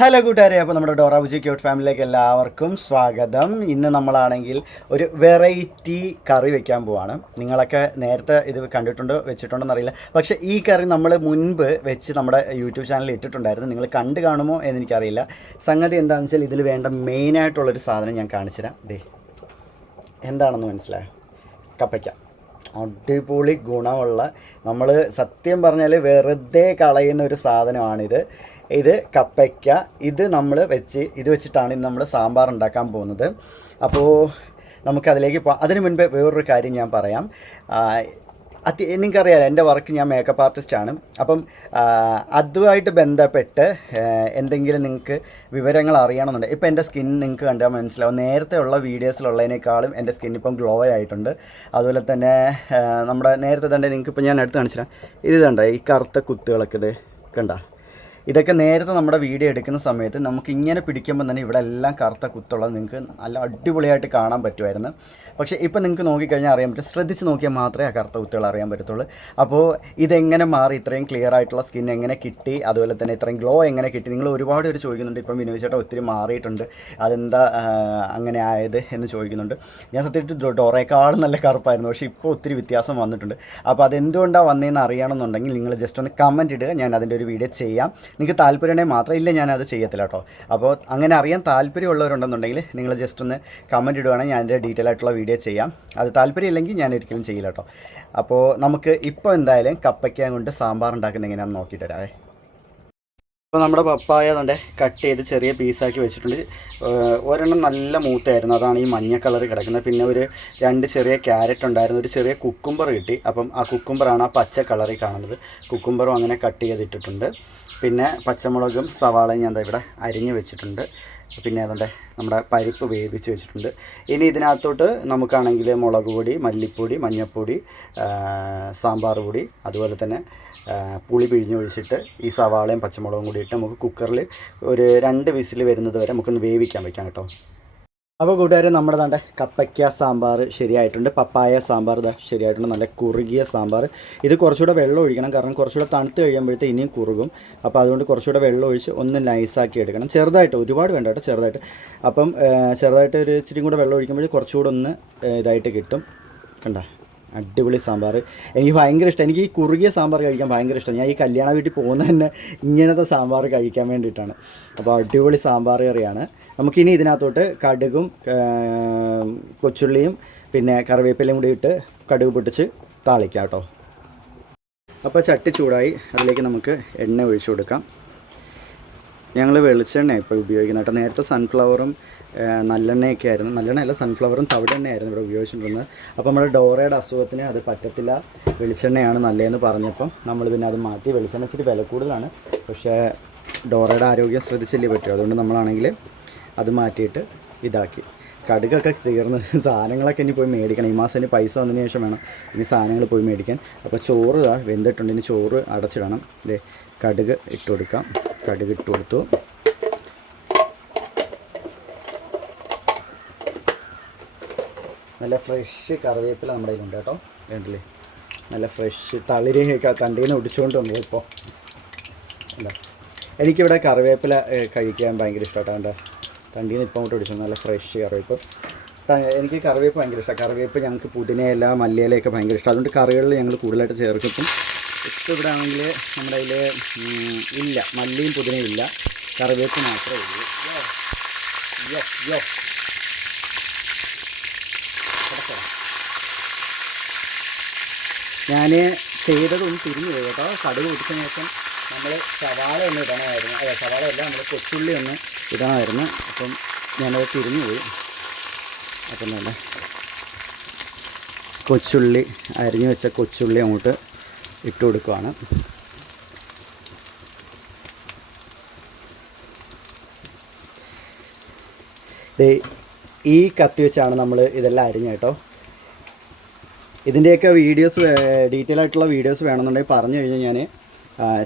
Hello കൂട്ടുകാരെ, അപ്പോൾ നമ്മുടെ ഡോറ ബുജി ക്യൂട്ട് ഫാമിലിയിലേക്ക് എല്ലാവർക്കും സ്വാഗതം. ഇന്ന് നമ്മളാണെങ്കിൽ ഒരു വെറൈറ്റി കറി വെക്കാൻ പോവാണ്. നിങ്ങളൊക്കെ നേരത്തെ ഇത് കണ്ടിട്ടുണ്ടോ വെച്ചിട്ടുണ്ടോ അറിയില്ല. പക്ഷേ ഈ കറി നമ്മൾ മുൻപ് വെച്ച് നമ്മുടെ യൂട്യൂബ് ചാനലിൽ ഇട്ടിട്ടുണ്ടായിരുന്നു. നിങ്ങൾ കണ്ടു കാണുമോ എന്ന് എനിക്കറിയില്ല. സംഗതി എന്താണെന്ന് വെച്ചാൽ ഇതിൽ വേണ്ട മെയിനായിട്ടുള്ളൊരു സാധനം ഞാൻ കാണിച്ചു തരാം. ദേ എന്താണെന്ന് മനസ്സിലായോ? കപ്പയ്ക്ക. അടിപൊളി ഗുണമുള്ള, നമ്മൾ സത്യം പറഞ്ഞാൽ വെറുതെ കളയുന്ന ഒരു സാധനമാണിത്. ഇത് കപ്പയ്ക്ക. ഇത് വെച്ചിട്ടാണ് ഇന്ന് നമ്മൾ സാമ്പാർ ഉണ്ടാക്കാൻ പോകുന്നത്. അപ്പോൾ നമുക്കതിലേക്ക് പോകാം. അതിന് മുൻപ് വേറൊരു കാര്യം ഞാൻ പറയാം. നിങ്ങൾക്കറിയാമല്ലോ, എൻ്റെ വർക്ക് ഞാൻ മേക്കപ്പ് ആർട്ടിസ്റ്റാണ്. അപ്പം അതുമായിട്ട് ബന്ധപ്പെട്ട് എന്തെങ്കിലും നിങ്ങൾക്ക് വിവരങ്ങൾ അറിയണമെന്നുണ്ട്. ഇപ്പോൾ എൻ്റെ സ്കിൻ നിങ്ങൾക്ക് കണ്ടാൽ മനസ്സിലാവും. നേരത്തെ ഉള്ള വീഡിയോസിലുള്ളതിനേക്കാളും എൻ്റെ സ്കിൻ ഇപ്പം ഗ്ലോ ആയിട്ടുണ്ട്. അതുപോലെ തന്നെ നമ്മുടെ നേരത്തെ തന്നെ നിങ്ങൾക്കിപ്പോൾ ഞാൻ അടുത്ത് കാണിച്ചുതരാം. ഇത് കണ്ട ഈ കറുത്ത കുത്തുകളൊക്കെ ഇത് കണ്ട. ഇതൊക്കെ നേരത്തെ നമ്മുടെ വീഡിയോ എടുക്കുന്ന സമയത്ത് നമുക്ക് ഇങ്ങനെ പിടിക്കുമ്പോൾ തന്നെ ഇവിടെ എല്ലാം കറുത്ത കുത്തുള്ളത് നിങ്ങൾക്ക് നല്ല അടിപൊളിയായിട്ട് കാണാൻ പറ്റുമായിരുന്നു. പക്ഷേ ഇപ്പോൾ നിങ്ങൾക്ക് നോക്കിക്കഴിഞ്ഞാൽ അറിയാൻ പറ്റും. ശ്രദ്ധിച്ച് നോക്കിയാൽ മാത്രമേ ആ കറുത്ത കുത്തുകൾ അറിയാൻ പറ്റത്തുള്ളൂ. അപ്പോൾ ഇതെങ്ങനെ മാറി, ഇത്രയും ക്ലിയർ ആയിട്ടുള്ള സ്കിൻ എങ്ങനെ കിട്ടി, അതുപോലെ തന്നെ ഇത്രയും ഗ്ലോ എങ്ങനെ കിട്ടി, നിങ്ങൾ ഒരുപാട് പേര് ചോദിക്കുന്നുണ്ട്. ഇപ്പം വിനോദ് ചേട്ടാ ഒത്തിരി മാറിയിട്ടുണ്ട്, അതെന്താ അങ്ങനെ ആയത് എന്ന് ചോദിക്കുന്നുണ്ട്. ഞാൻ സത്യമായിട്ട് ഡോറേക്കാളും നല്ല കറുപ്പായിരുന്നു, പക്ഷേ ഇപ്പോൾ ഒത്തിരി വ്യത്യാസം വന്നിട്ടുണ്ട്. അപ്പോൾ അതെന്തുകൊണ്ടാണ് വന്നതെന്ന് അറിയണമെന്നുണ്ടെങ്കിൽ നിങ്ങൾ ജസ്റ്റ് ഒന്ന് കമൻറ്റ് ഇടുക, ഞാൻ അതിൻ്റെ ഒരു വീഡിയോ ചെയ്യാം. നിങ്ങൾക്ക് താല്പര്യമുണ്ടെങ്കിൽ മാത്രം, ഇല്ല ഞാനത് ചെയ്യത്തില്ല കേട്ടോ. അപ്പോൾ അങ്ങനെ അറിയാൻ താല്പര്യമുള്ളവരുണ്ടെന്നുണ്ടെങ്കിൽ നിങ്ങൾ ജസ്റ്റ് ഒന്ന് കമൻറ്റ് ഇടുകയാണെങ്കിൽ ഞാൻ അതിൻ്റെ ഡീറ്റെയിൽ ആയിട്ടുള്ള വീഡിയോ ചെയ്യാം. അത് താല്പര്യമില്ലെങ്കിൽ ഞാൻ ഒരിക്കലും ചെയ്യില്ല കേട്ടോ. അപ്പോൾ നമുക്ക് ഇപ്പോൾ എന്തായാലും കപ്പയ്ക്ക കൊണ്ട് സാമ്പാർ ഉണ്ടാക്കുന്നത് എങ്ങനെയാണെന്ന് നോക്കിയിട്ട് വരാവേ. അപ്പോൾ നമ്മുടെ പപ്പായ അതുകൊണ്ട് കട്ട് ചെയ്ത് ചെറിയ പീസാക്കി വെച്ചിട്ടുണ്ട്. ഒരെണ്ണം നല്ല മൂത്തായിരുന്നു, അതാണ് ഈ മഞ്ഞ കളർ കിടക്കുന്നത്. പിന്നെ ഒരു 2 ചെറിയ ക്യാരറ്റ് ഉണ്ടായിരുന്നു, ഒരു ചെറിയ കുക്കുംബർ കിട്ടി. അപ്പം ആ കുക്കുംബറാണ് ആ പച്ച കളറിൽ കാണുന്നത്. കുക്കുംബറും അങ്ങനെ കട്ട് ചെയ്തിട്ടിട്ടുണ്ട്. പിന്നെ പച്ചമുളകും സവാളയും ഞാൻ ഇവിടെ അരിഞ്ഞ് വെച്ചിട്ടുണ്ട്. പിന്നെ അതുകൊണ്ട് നമ്മുടെ പരിപ്പ് വേവിച്ച് വെച്ചിട്ടുണ്ട്. ഇനി ഇതിനകത്തോട്ട് നമുക്കാണെങ്കിൽ മുളക് പൊടി, മല്ലിപ്പൊടി, മഞ്ഞൾപ്പൊടി, സാമ്പാർ പൊടി, അതുപോലെ തന്നെ പുളി പിഴിഞ്ഞ് ഒഴിച്ചിട്ട് ഈ സവാളയും പച്ചമുളകും കൂടി ഇട്ട് നമുക്ക് കുക്കറിൽ ഒരു 2 വിസിൽ വരുന്നത് വരെ നമുക്കൊന്ന് വേവിക്കാൻ വയ്ക്കാം കേട്ടോ. അപ്പോൾ കൂട്ടുകാരെ, നമ്മുടെ താണ്ട കപ്പയ്ക്ക സാമ്പാർ ശരിയായിട്ടുണ്ട്. പപ്പായ സാമ്പാർ ഇതാ ശരിയായിട്ടുണ്ട്. നല്ല കുറുകിയ സാമ്പാർ. ഇത് കുറച്ചുകൂടെ വെള്ളം ഒഴിക്കണം, കാരണം കുറച്ചുകൂടെ തണുത്ത് കഴിയുമ്പോഴത്തെ ഇനിയും കുറുകും. അപ്പോൾ അതുകൊണ്ട് കുറച്ചുകൂടെ വെള്ളം ഒഴിച്ച് ഒന്ന് നൈസാക്കി എടുക്കണം. ചെറുതായിട്ട്, ഒരുപാട് വേണ്ട കേട്ടോ, ചെറുതായിട്ട്. അപ്പം ചെറുതായിട്ട് ഒരു ഇച്ചിരി കൂടെ വെള്ളം ഒഴിക്കുമ്പോൾ കുറച്ചുകൂടെ ഒന്ന് ഇതായിട്ട് കിട്ടും. കണ്ട അടിപൊളി സാമ്പാർ. എനിക്ക് ഭയങ്കര ഇഷ്ടം. എനിക്ക് ഈ കുറുകിയ സാമ്പാർ കഴിക്കാൻ ഭയങ്കര ഇഷ്ടം. ഞാൻ ഈ കല്യാണ വീട്ടിൽ പോകുന്നത് തന്നെ ഇങ്ങനത്തെ സാമ്പാർ കഴിക്കാൻ വേണ്ടിയിട്ടാണ്. അപ്പോൾ അടിപൊളി സാമ്പാർ കറിയാണ്. നമുക്കിനി ഇതിനകത്തോട്ട് കടുകും കൊച്ചുള്ളിയും പിന്നെ കറിവേപ്പിലയും കൂടി ഇട്ട് കടുക് പൊട്ടിച്ച് താളിക്കാം കേട്ടോ. അപ്പോൾ ചട്ടി ചൂടായി, അതിലേക്ക് നമുക്ക് എണ്ണ ഒഴിച്ചു കൊടുക്കാം. ഞങ്ങൾ വെളിച്ചെണ്ണ ഇപ്പോൾ ഉപയോഗിക്കുന്നത് കേട്ടോ. നേരത്തെ സൺഫ്ലവറും നല്ലെണ്ണയൊക്കെ ആയിരുന്നു, നല്ലെണ്ണയല്ല സൺഫ്ലവറും തവിടെണ്ണയായിരുന്നു ഇവിടെ ഉപയോഗിച്ചിട്ടുള്ളത്. അപ്പോൾ നമ്മുടെ ഡോറയുടെ അസുഖത്തിന് അത് പറ്റത്തില്ല, വെളിച്ചെണ്ണയാണ് നല്ലതെന്ന് പറഞ്ഞപ്പം നമ്മൾ പിന്നെ അത് മാറ്റി. വെളിച്ചെണ്ണ ഇച്ചിരി വില കൂടുതലാണ്, പക്ഷേ ഡോറയുടെ ആരോഗ്യം ശ്രദ്ധിച്ചല്ലേ പറ്റും. അതുകൊണ്ട് നമ്മളാണെങ്കിൽ അത് മാറ്റിയിട്ട് ഇതാക്കി. കടുകൊക്കെ തീർന്ന് സാധനങ്ങളൊക്കെ ഇനി പോയി മേടിക്കണം. ഈ മാസം ഇനി പൈസ വന്നതിന് ശേഷം വേണം ഇനി സാധനങ്ങൾ പോയി മേടിക്കാൻ. അപ്പോൾ ചോറ് വെന്തിട്ടുണ്ട്, ഇനി ചോറ് അടച്ചിടണം. ഇതേ കടുക് ഇട്ട് കൊടുക്കാം. കടുക് ഇട്ട് കൊടുത്തു. നല്ല ഫ്രഷ് കറിവേപ്പില നമ്മുടെ കയ്യിലുണ്ട് കേട്ടോ. വേണ്ടില്ലേ, നല്ല ഫ്രഷ് തളിരയൊക്കെ തണ്ടിയിൽ നിന്ന് ഒടിച്ചുകൊണ്ട് വന്നു. ഇപ്പോൾ എന്താ, എനിക്കിവിടെ കറിവേപ്പില കഴിക്കാൻ ഭയങ്കര ഇഷ്ടമാട്ടോ. എൻ്റെ തണ്ടിയിൽ നിന്ന് ഇപ്പം അങ്ങോട്ട് ഒടിച്ചു. നല്ല ഫ്രഷ് കറിവേപ്പ്. എനിക്ക് കറിവേപ്പ് ഭയങ്കര ഇഷ്ടമാണ്. കറിവേപ്പ് ഞങ്ങൾക്ക് പുതിനയില, മല്ലിയിലയൊക്കെ ഭയങ്കര ഇഷ്ടം. അതുകൊണ്ട് കറികളിൽ ഞങ്ങൾ കൂടുതലായിട്ട് ചേർക്കും. ഇപ്പോൾ ഇവിടെ ആണെങ്കിൽ നമ്മുടെ അതിൽ ഇല്ല, മല്ലിയും പുതിനയും ഇല്ല, കറിവേപ്പ് മാത്രമേ ഉള്ളൂ. ഞാൻ ചെയ്തതൊന്നും തിരിഞ്ഞു പോയി കേട്ടോ. കടുക് പൊട്ടിച്ചതിന് ശേഷം നമ്മൾ സവാള ഒന്ന് ഇടണമായിരുന്നു. അതെ, സവാള അല്ല, നമ്മൾ കൊച്ചുള്ളി ഒന്ന് ഇടണമായിരുന്നു. അപ്പം ഞാനത് തിരിഞ്ഞു പോയി. അപ്പം നല്ല കൊച്ചുള്ളി, അരിഞ്ഞു വെച്ച കൊച്ചുള്ളി അങ്ങോട്ട് ഇട്ട് കൊടുക്കുകയാണ്. ഈ കത്തി വെച്ചാണ് നമ്മൾ ഇതെല്ലാം അരിഞ്ഞ കേട്ടോ. ഇതിൻ്റെയൊക്കെ വീഡിയോസ്, ഡീറ്റെയിൽ ആയിട്ടുള്ള വീഡിയോസ് വേണമെന്നുണ്ടെങ്കിൽ പറഞ്ഞു കഴിഞ്ഞാൽ ഞാൻ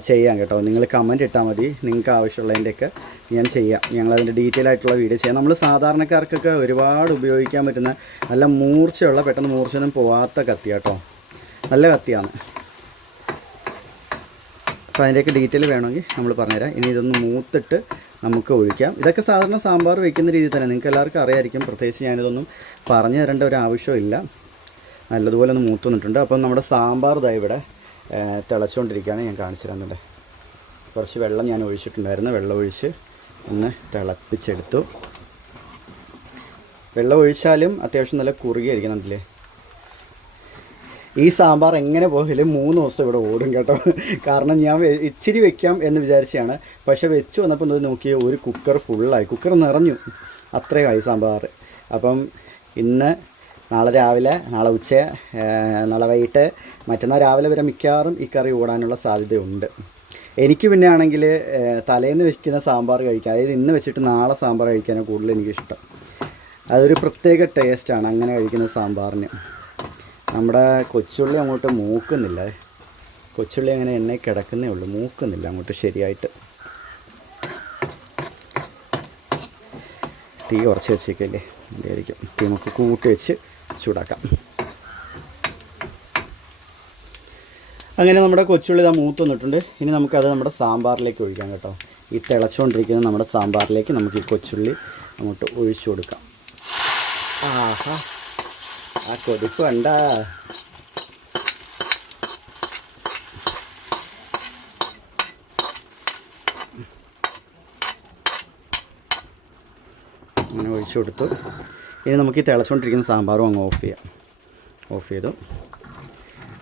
ചെയ്യാം കേട്ടോ. നിങ്ങൾ കമൻറ്റ് ഇട്ടാൽ മതി, നിങ്ങൾക്ക് ആവശ്യമുള്ളതിൻ്റെയൊക്കെ ഞാൻ ചെയ്യാം. ഞങ്ങളതിൻ്റെ ഡീറ്റെയിൽ ആയിട്ടുള്ള വീഡിയോ ചെയ്യാം. നമ്മൾ സാധാരണക്കാർക്കൊക്കെ ഒരുപാട് ഉപയോഗിക്കാൻ പറ്റുന്ന നല്ല മൂർച്ചയുള്ള, പെട്ടെന്ന് മൂർച്ചയൊന്നും പോവാത്ത കത്തി കേട്ടോ. നല്ല കത്തിയാണ്. അപ്പോൾ അതിൻ്റെയൊക്കെ ഡീറ്റെയിൽ വേണമെങ്കിൽ നമ്മൾ പറഞ്ഞുതരാം. ഇനി ഇതൊന്ന് മൂത്തിട്ട് നമുക്ക് ഒഴിക്കാം. ഇതൊക്കെ സാധാരണ സാമ്പാർ വെക്കുന്ന രീതിയിൽ തന്നെ നിങ്ങൾക്ക് എല്ലാവർക്കും അറിയാമായിരിക്കും. പ്രത്യേകിച്ച് ഞാനിതൊന്നും പറഞ്ഞു തരേണ്ട ഒരു ആവശ്യമില്ല. നല്ലതുപോലെ ഒന്ന് മൂത്ത് വന്നിട്ടുണ്ട്. അപ്പം നമ്മുടെ സാമ്പാർ ഇതാ ഇവിടെ തിളച്ചുകൊണ്ടിരിക്കുകയാണ്. ഞാൻ കാണിച്ചു തരുന്നുണ്ട്. കുറച്ച് വെള്ളം ഞാൻ ഒഴിച്ചിട്ടുണ്ടായിരുന്നു. വെള്ളം ഒഴിച്ച് ഒന്ന് തിളപ്പിച്ചെടുത്തു. വെള്ളം ഒഴിച്ചാലും അത്യാവശ്യം നല്ല കുറുകിയിരിക്കുന്നുണ്ടല്ലേ. ഈ സാമ്പാർ എങ്ങനെ പോയാലും 3 ദിവസം ഇവിടെ ഓടും കേട്ടോ. കാരണം ഞാൻ ഇച്ചിരി വെക്കാം എന്ന് വിചാരിച്ചാണ്. പക്ഷേ വെച്ച് വന്നപ്പോൾ നോക്കി ഒരു കുക്കർ ഫുള്ളായി, കുക്കർ നിറഞ്ഞു, അത്രയുമായി സാമ്പാർ. അപ്പം ഇന്ന് നാളെ രാവിലെ, നാളെ ഉച്ച, നാളെ വൈകിട്ട്, മറ്റന്നാൾ രാവിലെ വരെ മിക്കവാറും ഈ കറി ഓടാനുള്ള സാധ്യതയുണ്ട്. എനിക്ക് പിന്നെ ആണെങ്കിൽ തലേന്ന് വെക്കുന്ന സാമ്പാർ കഴിക്കാൻ, അതായത് ഇന്ന് വെച്ചിട്ട് നാളെ സാമ്പാർ കഴിക്കാനാണ് കൂടുതൽ എനിക്കിഷ്ടം. അതൊരു പ്രത്യേക ടേസ്റ്റാണ് അങ്ങനെ കഴിക്കുന്ന സാമ്പാറിന്. നമ്മുടെ കൊച്ചുള്ളി അങ്ങോട്ട് മൂക്കുന്നില്ല. കൊച്ചുള്ളി അങ്ങനെ എണ്ണയിൽ കിടക്കുന്നേ ഉള്ളൂ, മൂക്കുന്നില്ല അങ്ങോട്ട് ശരിയായിട്ട്. തീ കുറച്ച് വെച്ചേക്കല്ലേ, എന്തായിരിക്കും തീ നമുക്ക് കൂട്ടി വെച്ച് ചൂടാക്കാം. അങ്ങനെ നമ്മുടെ കൊച്ചുള്ളി ഇതാ മൂത്ത് വന്നിട്ടുണ്ട്. ഇനി നമുക്കത് നമ്മുടെ സാമ്പാറിലേക്ക് ഒഴിക്കാം കേട്ടോ. ഈ തിളച്ചുകൊണ്ടിരിക്കുന്ന നമ്മുടെ സാമ്പാറിലേക്ക് നമുക്ക് ഈ കൊച്ചുള്ളി അങ്ങോട്ട് ഒഴിച്ചു കൊടുക്കാം. ആഹാ, ആ കൊതിപ്പ് കണ്ട. അങ്ങനെ ഒഴിച്ചു കൊടുത്തു. ഇനി നമുക്ക് ഈ തിളച്ചുകൊണ്ടിരിക്കുന്ന സാമ്പാറും അങ്ങ് ഓഫ് ചെയ്തു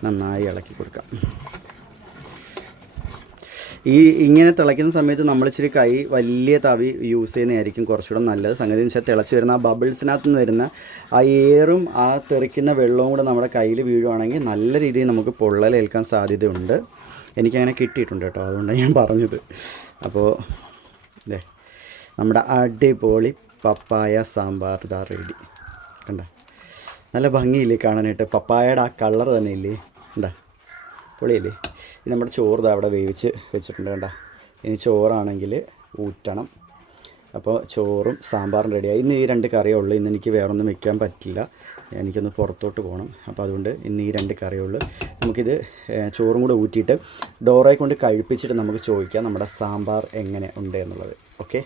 നന്നായി ഇളക്കി കൊടുക്കാം. ഇങ്ങനെ തിളയ്ക്കുന്ന സമയത്ത് നമ്മൾ ഇച്ചിരി വലിയ തവി യൂസ് ചെയ്യുന്നതായിരിക്കും കുറച്ചുകൂടെ നല്ലത്. സംഗതി എന്ന് വെച്ചാൽ തിളച്ച് വരുന്ന ആ ബബിൾസിനകത്ത് നിന്ന് വരുന്ന ആ എയറും ആ തെറിക്കുന്ന വെള്ളവും കൂടെ നമ്മുടെ കയ്യിൽ വീഴുവാണെങ്കിൽ നല്ല രീതിയിൽ നമുക്ക് പൊള്ളലേൽക്കാൻ സാധ്യതയുണ്ട്. എനിക്കങ്ങനെ കിട്ടിയിട്ടുണ്ട് കേട്ടോ, അതുകൊണ്ടാണ് ഞാൻ പറഞ്ഞത്. അപ്പോൾ ഇതേ നമ്മുടെ അടിപൊളി പപ്പായ സാമ്പാർ ഇതാ റെഡി. കണ്ട നല്ല ഭംഗിയില്ലേ കാണാനായിട്ട്. പപ്പായയുടെ ആ കളർ തന്നെ ഇല്ലേ, കണ്ട പൊളിയല്ലേ. ഇനി നമ്മുടെ ചോറ് ഇതാ അവിടെ വേവിച്ച് വെച്ചിട്ടുണ്ട് കണ്ട. ഇനി ചോറാണെങ്കിൽ ഊറ്റണം. അപ്പോൾ ചോറും സാമ്പാറും റെഡിയായി. ഇന്ന് ഈ 2 കറിയേ ഉള്ളൂ. ഇന്ന് എനിക്ക് വേറൊന്നും വെക്കാൻ പറ്റില്ല, എനിക്കൊന്ന് പുറത്തോട്ട് പോകണം. അപ്പോൾ അതുകൊണ്ട് ഇന്ന് ഈ 2 കറിയേ ഉള്ളൂ. നമുക്കിത് ചോറും കൂടെ ഊറ്റിയിട്ട് ഡോറയെ കൊണ്ട് കഴിപ്പിച്ചിട്ട് നമുക്ക് ചോദിക്കാം നമ്മുടെ സാമ്പാർ എങ്ങനെ ഉണ്ട് എന്നുള്ളത്. ഓക്കെ,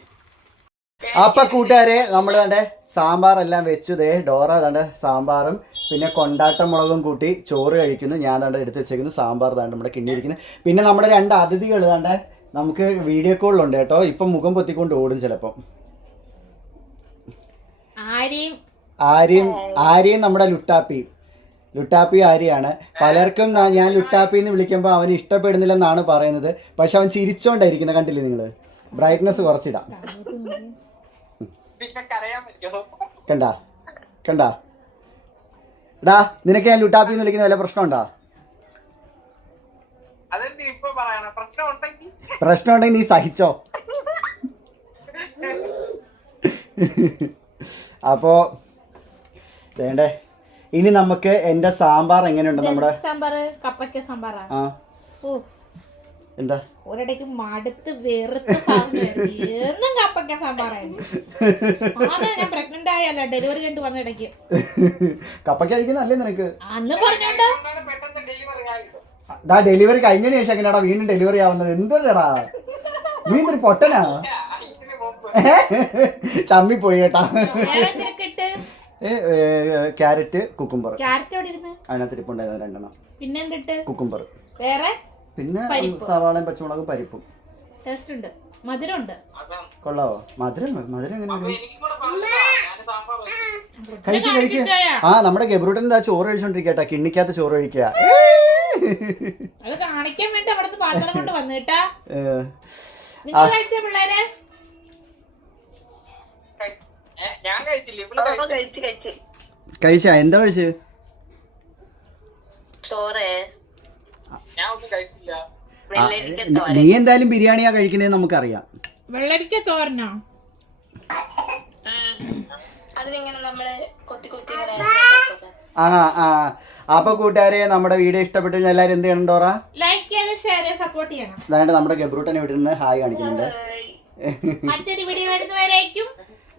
അപ്പം കൂട്ടുകാരെ നമ്മൾ തന്നെ സാമ്പാറെല്ലാം വെച്ചു. ഡോറ കണ്ട് സാമ്പാറും പിന്നെ കൊണ്ടാട്ട മുളകും കൂട്ടി ചോറ് കഴിക്കുന്നു. ഞാൻ ദാണ്ട് എടുത്ത് വെച്ചേക്കുന്നു. സാമ്പാർ ദാണ്ട് നമ്മുടെ കിണ്ടിയിരിക്കുന്നത്. പിന്നെ നമ്മുടെ 2 അതിഥികൾ ദാണ്ട് നമുക്ക് വീഡിയോ കോളിലുണ്ട് കേട്ടോ. ഇപ്പം മുഖം പൊത്തിക്കൊണ്ട് ഓടും ചിലപ്പം. ആര്യയും നമ്മുടെ ലുട്ടാപ്പി ആര്യാണ്. പലർക്കും ഞാൻ ലുട്ടാപ്പി എന്ന് വിളിക്കുമ്പോൾ അവന് ഇഷ്ടപ്പെടുന്നില്ലെന്നാണ് പറയുന്നത്. പക്ഷെ അവൻ ചിരിച്ചോണ്ടായിരിക്കുന്നത്, കണ്ടില്ലേ നിങ്ങൾ. ബ്രൈറ്റ്നസ് കുറച്ചിടാം. കണ്ടാ എടാ, നിനക്ക് ഞാൻ ലുട്ടാപ്പി എന്ന് വിളിക്കുന്ന വല്ല പ്രശ്നമുണ്ടോ? പ്രശ്നം ഉണ്ടെങ്കിൽ നീ സഹിച്ചോ. അപ്പോ വേണ്ടേ, ഇനി നമുക്ക് എന്റെ സാമ്പാർ എങ്ങനെയുണ്ട് നമ്മുടെ ആ എന്താ ഒരിടയ്ക്ക് മടുത്ത് വെറുത്ത സാധനം കപ്പക്ക സാമ്പാറായിരുന്നു. ഞാൻ പ്രഗ്നന്റ് ആയല്ല, ഡെലിവറി കണ്ടു വന്ന ഇടയ്ക്ക്. കപ്പക്ക കഴിക്കുന്നല്ലേ നിനക്ക് അന്ന് പറഞ്ഞോണ്ടോ. ഡെലിവറി കഴിഞ്ഞതിന് ശേഷം എങ്ങനെയാടാ വീണ്ടും ഡെലിവറി ആവുന്നത്? എന്തുകൊണ്ടാടാ നീ എന്തൊരു പൊട്ടനാ? ചമ്മിപ്പോയി കേട്ടാ. Carrot, cucumber. അതിനകത്ത് ഇരിപ്പുണ്ടായിരുന്നു 2 എണ്ണം. പിന്നെ എന്തിട്ട്? കുക്കുംബർ. വേറെ പിന്നെ സവാളയും പച്ചമുളകും പരിപ്പും. ടേസ്റ്റ് ഉണ്ട്, മധുരമുണ്ട്. കൊള്ളാവോ? മധുരം എങ്ങനെ കഴിക്കുക? ആ നമ്മുടെ ഗബ്രൂട്ടൻ ചോറ് കഴിച്ചോണ്ടിരിക്കട്ടാ, കിണ്ണിക്കകത്ത് ചോറ് കഴിക്കുക. അത് കാണിക്കാൻ വേണ്ടി അവിടുത്തെ പാത്രം കൊണ്ട് വന്നിട്ടാ. കഴിച്ചാ? എന്താ കഴിച്ച്? ചോറ്. നീ എന്തായാലും ബിരിയാണിയാ കഴിക്കുന്നതെന്ന് നമുക്കറിയാം. വെള്ളരിക്ക തോരനോ? അപ്പൊ കൂട്ടുകാരെ, നമ്മുടെ വീഡിയോ ഇഷ്ടപ്പെട്ടു എല്ലാവരും എന്ത് ചെയ്യണം? ഡോറ ലൈക്ക് ചെയ്ത് ഷെയർ ചെയ്ത് സപ്പോർട്ട് ചെയ്യണം. അതായത് നമ്മുടെ ഗബ്രൂട്ടനെ വീട്ടിൽ ഹായ് കാണിക്കുന്നുണ്ട്. മറ്റൊരു വീഡിയോ വരുന്നവരേക്കും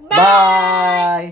ബൈ.